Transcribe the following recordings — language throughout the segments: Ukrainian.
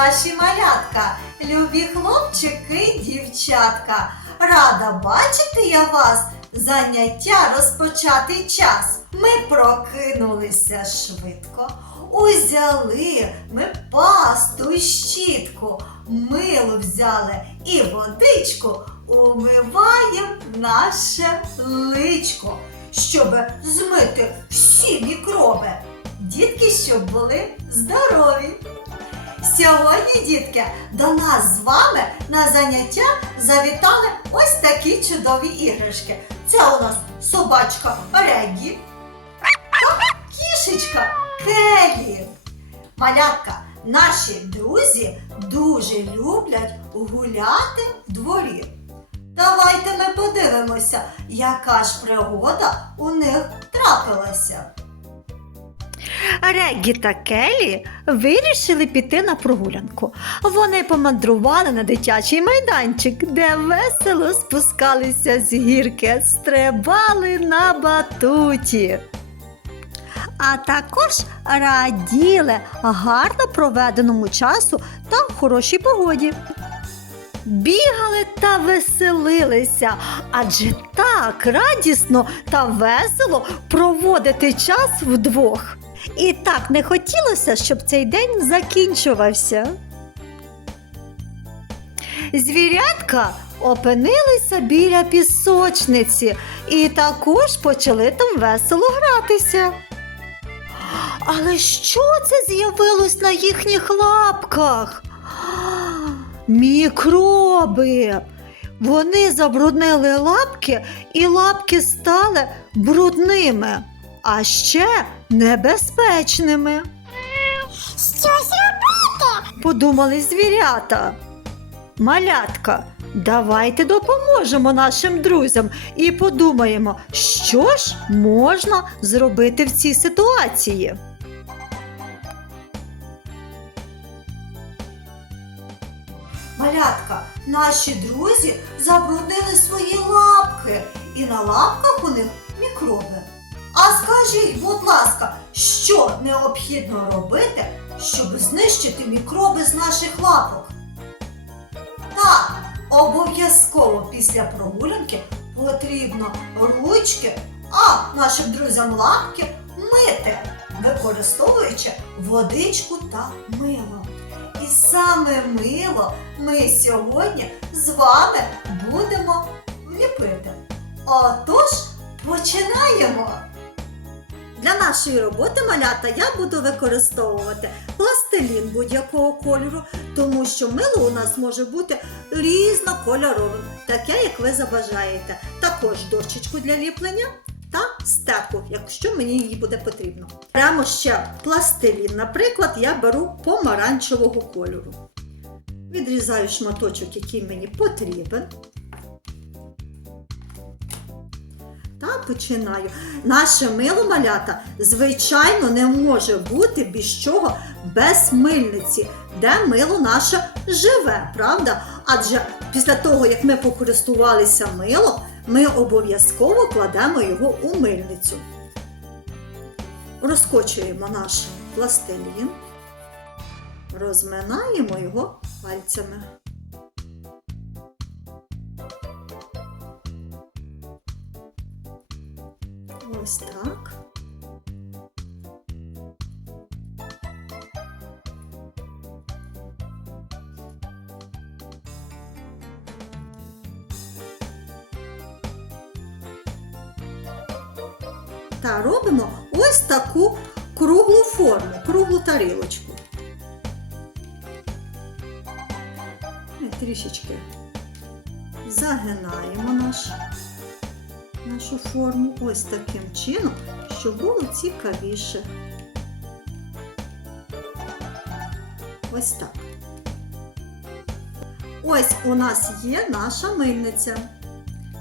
ваші малятка, любі хлопчики і дівчатка. Рада бачити я вас, заняття розпочати час. Ми прокинулися швидко, узяли ми пасту і щітку, мило взяли і водичку, умиваємо наше личко, щоб змити всі мікроби. Дітки, щоб були здорові. Сьогодні, дітки, до нас з вами на заняття завітали ось такі чудові іграшки. Це у нас собачка Регі та кішечка Келі. Малятка, наші друзі дуже люблять гуляти в дворі. Давайте ми подивимося, яка ж пригода у них трапилася. Реггі та Келі вирішили піти на прогулянку. Вони помандрували на дитячий майданчик, де весело спускалися з гірки, стрибали на батуті. А також раділи гарно проведеному часу та хорошій погоді. Бігали та веселилися, адже так радісно та весело проводити час вдвох. І так не хотілося, щоб цей день закінчувався. Звірятка опинилися біля пісочниці і також почали там весело гратися. Але що це з'явилось на їхніх лапках? Мікроби. Вони забруднили лапки, і лапки стали брудними, а ще небезпечними. Щось робити? Подумали звірята. Малятка, давайте допоможемо нашим друзям і подумаємо, що ж можна зробити в цій ситуації. Малятка, наші друзі забруднили свої лапки, і на лапках у них мікроби. А скажіть, будь ласка, що необхідно робити, щоб знищити мікроби з наших лапок? Так, обов'язково після прогулянки потрібно ручки, а нашим друзям лапки мити, використовуючи водичку та мило. І саме мило ми сьогодні з вами будемо ліпити. Отож, починаємо! Для нашої роботи малята я буду використовувати пластилін будь-якого кольору, тому що мило у нас може бути різнокольоровим, таке, як ви забажаєте. Також дощечку для ліплення та стеку, якщо мені її буде потрібно. Прямо ще пластилін, наприклад, я беру помаранчевого кольору. Відрізаю шматочок, який мені потрібен. Та починаю. Наше мило малята, звичайно, не може бути без чого без мильниці, де мило наше живе, правда? Адже після того, як ми покористувалися милом, ми обов'язково кладемо його у мильницю. Розкочуємо наш пластилін, розминаємо його пальцями. Ось так. Та робимо ось таку круглу форму, круглу тарілочку. Трішечки загинаємо наш нашу форму ось таким чином, щоб було цікавіше. Ось так. Ось у нас є наша мильниця.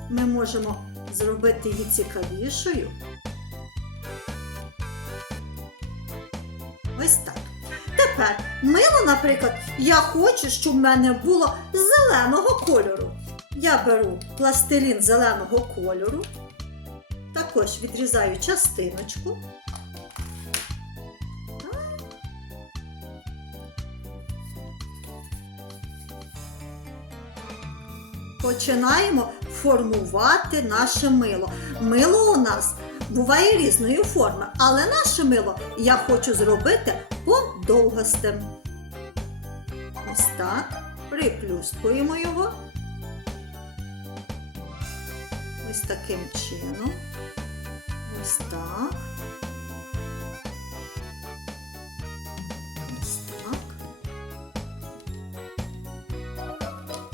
Ми можемо зробити її цікавішою. Ось так. Тепер мило, наприклад, я хочу, щоб в мене було зеленого кольору. Я беру пластилін зеленого кольору, також відрізаю частиночку. Починаємо формувати наше мило. Мило у нас буває різної форми, але наше мило я хочу зробити подовгостим. Ось так, приплюскуємо його. Ось таким чином. Ось так. Ось так.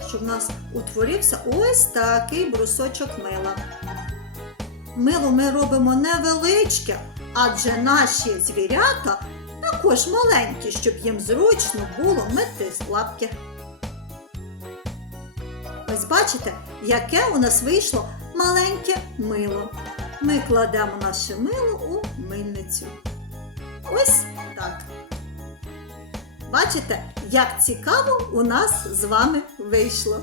Щоб у нас утворився ось такий брусочок мила. Мило ми робимо невеличке, адже наші звірята також маленькі, щоб їм зручно було мити з лапки. Ось бачите, яке у нас вийшло маленьке мило. Ми кладемо наше мило у мильницю. Ось так. Бачите, як цікаво у нас з вами вийшло.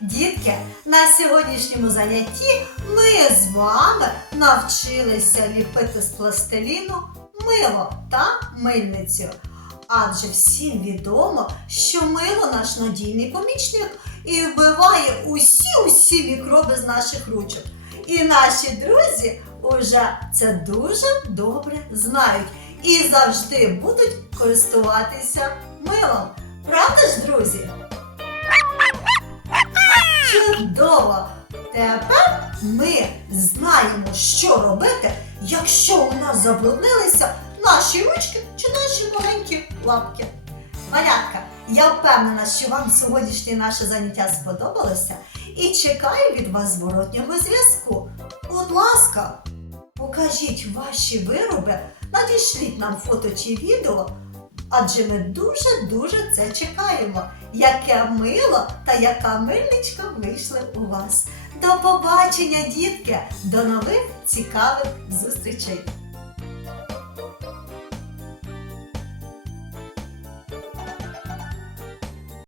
Дітки, на сьогоднішньому занятті ми з вами навчилися ліпити з пластиліну мило та мильницю. Адже всім відомо, що мило наш надійний помічник і вбиває усі-усі мікроби з наших ручок. І наші друзі уже це дуже добре знають і завжди будуть користуватися милом. Правда ж, друзі? Чудово! Тепер ми знаємо, що робити, якщо у нас забруднилися наші ручки чи наші маленькі лапки. Малятка, я впевнена, що вам сьогоднішнє наше заняття сподобалося і чекаю від вас зворотнього зв'язку. Будь ласка, покажіть ваші вироби, надішліть нам фото чи відео, адже ми дуже-дуже це чекаємо. Яке мило та яка мильничка вийшли у вас. До побачення, дітки! До нових цікавих зустрічей!